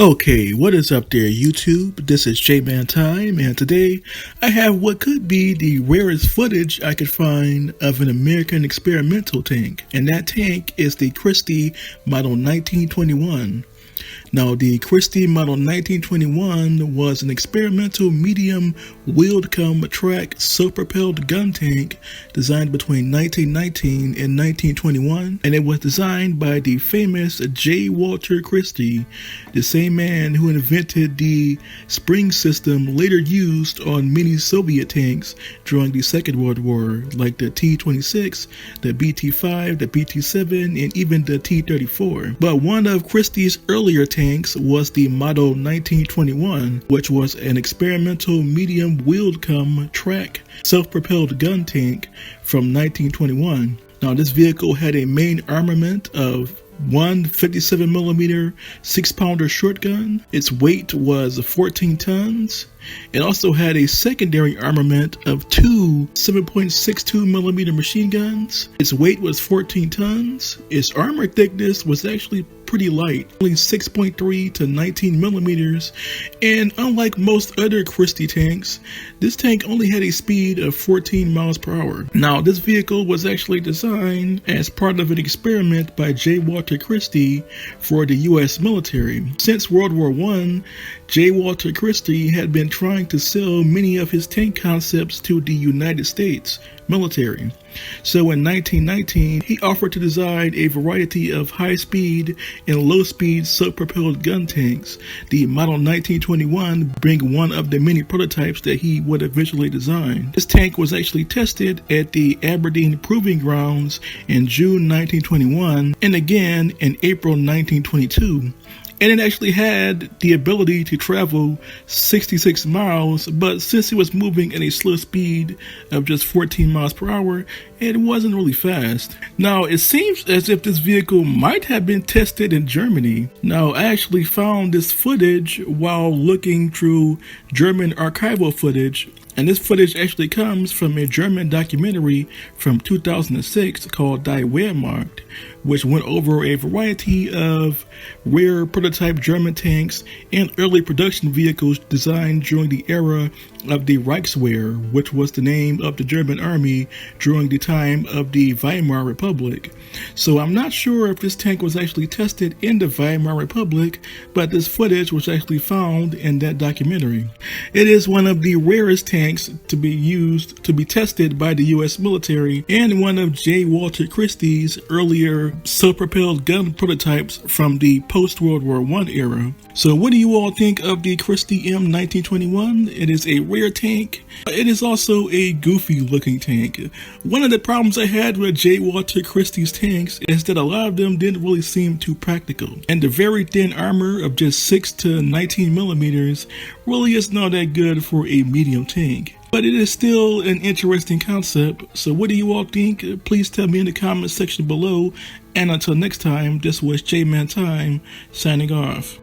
Okay, what is up there, YouTube? This is J-Man Time, and today I have what could be the rarest footage I could find of an American experimental tank, and that tank is the Christie Model 1921. Now, the Christie Model 1921 was an experimental medium wheeled-cum-track self-propelled gun tank designed between 1919 and 1921, and it was designed by the famous J. Walter Christie, the same man who invented the spring system later used on many Soviet tanks during the Second World War, like the T-26, the BT-5, the BT-7, and even the T-34. But one of Christie's earlier tanks was the Model 1921, which was an experimental medium wheeled-cum-track self-propelled gun tank from 1921. Now, this vehicle had a main armament of one 57mm 6-pounder shotgun. Its weight was 14 tons. It also had a secondary armament of two 7.62mm machine guns. Its weight was 14 tons. Its armor thickness was actually pretty light, only 6.3 to 19 millimeters, and unlike most other Christie tanks, this tank only had a speed of 14 miles per hour. Now, this vehicle was actually designed as part of an experiment by J. Walter Christie for the U.S. military. Since World War I, J. Walter Christie had been trying to sell many of his tank concepts to the United States military. So in 1919, he offered to design a variety of high-speed and low-speed self-propelled gun tanks, the Model 1921 being one of the many prototypes that he would eventually design. This tank was actually tested at the Aberdeen Proving Grounds in June 1921 and again in April 1922. And it actually had the ability to travel 66 miles, but since it was moving at a slow speed of just 14 miles per hour, it wasn't really fast. Now, it seems as if this vehicle might have been tested in Germany. Now, I actually found this footage while looking through German archival footage, and this footage actually comes from a German documentary from 2006 called Die Wehrmacht, which went over a variety of rare prototype German tanks and early production vehicles designed during the era of the Reichswehr, which was the name of the German army during the time of the Weimar Republic. So I'm not sure if this tank was actually tested in the Weimar Republic, but this footage was actually found in that documentary. It is one of the rarest tanks to be tested by the U.S. military, and one of J. Walter Christie's earlier self-propelled gun prototypes from the post-World War I era. So what do you all think of the Christie M1921? It is a rare tank. It is also a goofy looking tank. One of the problems I had with J. Walter Christie's tanks is that a lot of them didn't really seem too practical. And the very thin armor of just 6 to 19 millimeters really is not that good for a medium tank. But it is still an interesting concept. So what do you all think? Please tell me in the comment section below. And until next time, this was J-Man Time signing off.